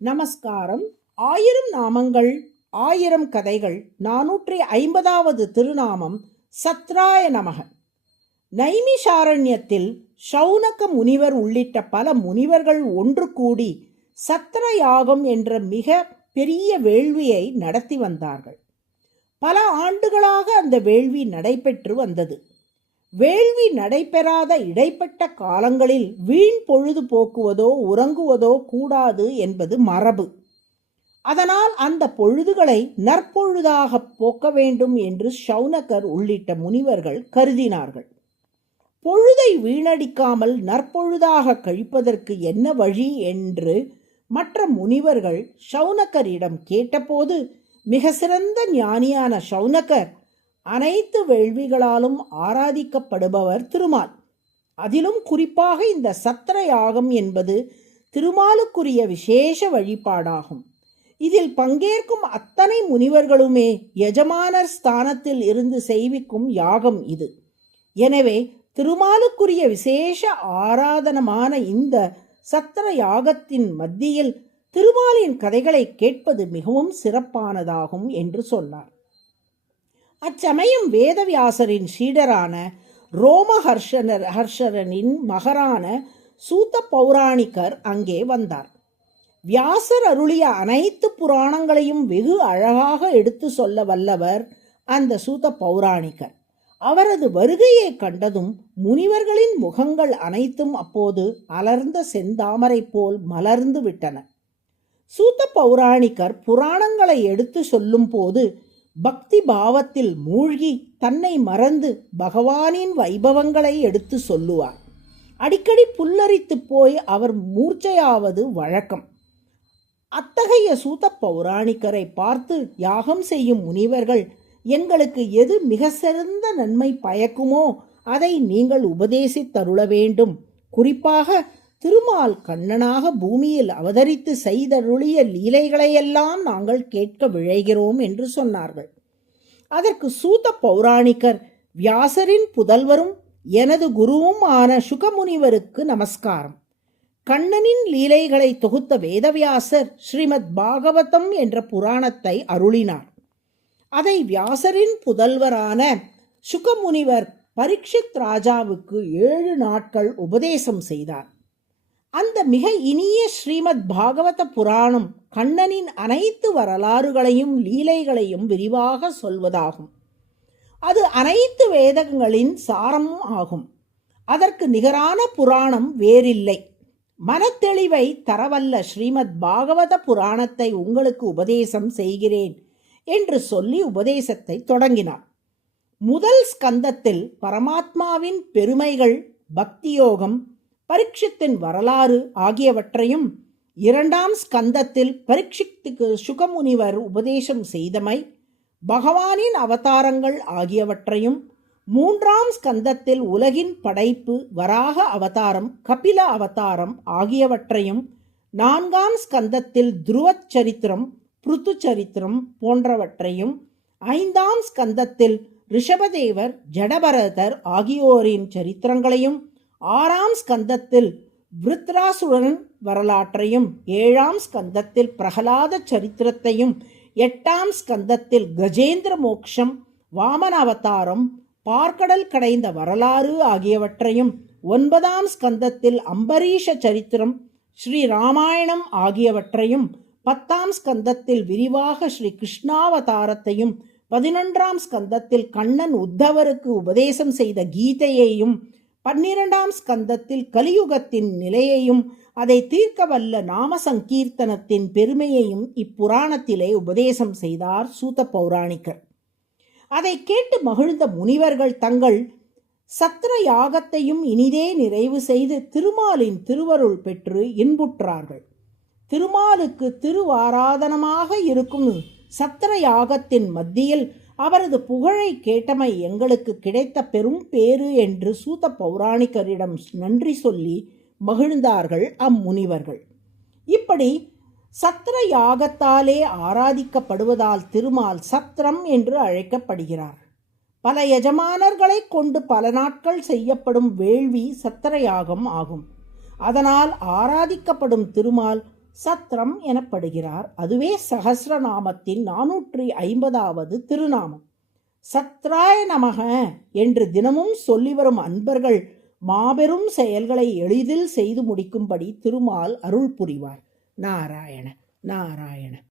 நமஸ்காரம். 1000 நாமங்கள் 1000 கதைகள் 450வது திருநாமம் சத்ராய நமக. நைமிஷாரண்யத்தில் ஷௌனக முனிவர் உள்ளிட்ட பல முனிவர்கள் ஒன்று கூடி சத்ர யாகம் என்ற மிக பெரிய வேள்வியை நடத்தி வந்தார்கள். பல ஆண்டுகளாக அந்த வேள்வி நடைபெற்று வந்தது. வேள்வி நடைபெறாத இடைப்பட்ட காலங்களில் வீண் பொழுது போக்குவதோ உறங்குவதோ கூடாது என்பது மரபு. அதனால் அந்த பொழுதுகளை நற்பொழுதாக போக்க வேண்டும் என்று ஷௌனகர் உள்ளிட்ட முனிவர்கள் கருதினார்கள். பொழுதை வீணடிக்காமல் நற்பொழுதாக கழிப்பதற்கு என்ன வழி என்று மற்ற முனிவர்கள் ஷௌனகரிடம் கேட்டபோது, மிக சிறந்த ஞானியான ஷௌனகர் அனைத்து வேள்விகளாலும் ஆராதிக்கப்படுபவர் திருமால். அதிலும் குறிப்பாக இந்த சத்திர யாகம் என்பது திருமாலுக்குரிய விசேஷ வழிபாடாகும். இதில் பங்கேற்கும் அத்தனை முனிவர்களுமே எஜமானர் ஸ்தானத்தில் இருந்து செய்விக்கும் யாகம் இது. எனவே திருமாலுக்குரிய விசேஷ ஆராதனமான இந்த சத்திர யாகத்தின் மத்தியில் திருமாலின் கதைகளை கேட்பது மிகவும் சிறப்பானதாகும் என்று சொன்னார். அச்சமயம் வேதவியாசரின் சீடரான ரோமஹர்ஷரனின் மகரான சூத பௌராணிகர் அங்கே வந்தார். வியாசர் அருளிய அனைத்து புராணங்களையும் வெகு அழகாக எடுத்து சொல்ல வல்லவர் அந்த சூத பௌராணிகர். அவரது வருகையை கண்டதும் முனிவர்களின் முகங்கள் அனைத்தும் அப்போது அலர்ந்த செந்தாமரை போல் மலர்ந்து விட்டன. சூத பௌராணிகர் புராணங்களை எடுத்து சொல்லும் போது பக்தி பாவத்தில் மூழ்கி தன்னை மறந்து பகவானின் வைபவங்களை எடுத்து சொல்லுவார். அடிக்கடி புல்லரித்து போய் அவர் மூர்ச்சையாவது வழக்கம். அத்தகைய சூத பௌராணிகரை பார்த்து யாகம் செய்யும் முனிவர்கள், எங்களுக்கு எது மிக சிறந்த நன்மை பயக்குமோ அதை நீங்கள் உபதேசித்தருள வேண்டும். குறிப்பாக திருமால் கண்ணனாக பூமியில் அவதரித்து செய்தருளிய லீலைகளையெல்லாம் நாங்கள் கேட்க விழைகிறோம் என்று சொன்னார்கள். அதற்கு சூத பௌராணிகர், வியாசரின் புதல்வரும் எனது குருவும் ஆன சுகமுனிவருக்கு நமஸ்காரம். கண்ணனின் லீலைகளை தொகுத்த வேதவியாசர் ஸ்ரீமத் பாகவதம் என்ற புராணத்தை அருளினார். அதை வியாசரின் புதல்வரான சுகமுனிவர் பரீட்சித் ராஜாவுக்கு 7 நாட்கள் உபதேசம் செய்தார். அந்த மிக இனிய ஸ்ரீமத் பாகவத புராணம் கண்ணனின் அனைத்து வரலாறுகளையும் லீலைகளையும் விரிவாக சொல்வதாகும். அது அனைத்து வேதங்களின் சாரமும் ஆகும். அதற்கு நிகரான புராணம் வேறில்லை. மனத்தெளிவை தரவல்ல ஸ்ரீமத் பாகவத புராணத்தை உங்களுக்கு உபதேசம் செய்கிறேன் என்று சொல்லி உபதேசத்தை தொடங்கினார். முதல் ஸ்கந்தத்தில் பரமாத்மாவின் பெருமைகள், பக்தியோகம், பரீட்சித்தின் வரலாறு ஆகியவற்றையும், 2ஆம் ஸ்கந்தத்தில் பரீட்சித்துக்கு சுகமுனிவர் உபதேசம் செய்தமை, பகவானின் அவதாரங்கள் ஆகியவற்றையும், 3ஆம் ஸ்கந்தத்தில் உலகின் படைப்பு, வராக அவதாரம், கபில அவதாரம் ஆகியவற்றையும், 4ஆம் ஸ்கந்தத்தில் துருவச் சரித்திரம், பிருத்து சரித்திரம் போன்றவற்றையும், 5ஆம் ஸ்கந்தத்தில் ரிஷபதேவர், ஜடபரதர் ஆகியோரின் சரித்திரங்களையும், 6ஆம் ஸ்கந்தத்தில் விருத்ராசுரன் வரலாற்றையும், 7ஆம் ஸ்கந்தத்தில் பிரகலாத சரித்திரத்தையும், 8ஆம் ஸ்கந்தத்தில் கஜேந்திர மோக்ஷம், வாமன அவதாரம், பார்க்கடல் கடைந்த வரலாறு ஆகியவற்றையும், 9ஆம் ஸ்கந்தத்தில் அம்பரீஷ சரித்திரம், ஸ்ரீ ராமாயணம் ஆகியவற்றையும், 10ஆம் ஸ்கந்தத்தில் விரிவாக ஸ்ரீ கிருஷ்ணாவதாரத்தையும், 11ஆம் ஸ்கந்தத்தில் கண்ணன் உத்தவருக்கு உபதேசம் செய்த கீதையையும், 12ஆம் ஸ்கந்தத்தில் கலியுகத்தின் நிலையையும் அதை தீர்க்க வல்ல நாம சங்கீர்த்தனத்தின் பெருமையையும் இப்புராணத்திலே உபதேசம் செய்தார் சூத பௌராணிகர். அதை கேட்டு மகிழ்ந்த முனிவர்கள் தங்கள் சத்திர யாகத்தையும் இனிதே நிறைவு செய்து திருமாலின் திருவருள் பெற்று இன்புற்றார்கள். திருமாலுக்கு திருவாராதனமாக இருக்கும் சத்திர யாகத்தின் மத்தியில் அவரது புகழை கேட்டமை எங்களுக்கு கிடைத்த பெரும் பேறு என்று சூத பௌராணிகரிடம் நன்றி சொல்லி மகிழ்ந்தார்கள் அம்முனிவர்கள். இப்படி சத்திர யாகத்தாலே ஆராதிக்கப்படுவதால் திருமால் சத்திரம் என்று அழைக்கப்படுகிறார். பல எஜமானர்களை கொண்டு பல நாட்கள் செய்யப்படும் வேள்வி சத்திர யாகம் ஆகும். அதனால் ஆராதிக்கப்படும் திருமால் சத்ரம் எனப்படுகிறார். அதுவே சகஸ்ரநாமத்தின் 450வது திருநாமம். சத்ராய நமக என்று தினமும் சொல்லி வரும் அன்பர்கள் மாபெரும் செயல்களை எளிதில் செய்து முடிக்கும்படி திருமால் அருள் புரிவார். நாராயண நாராயண.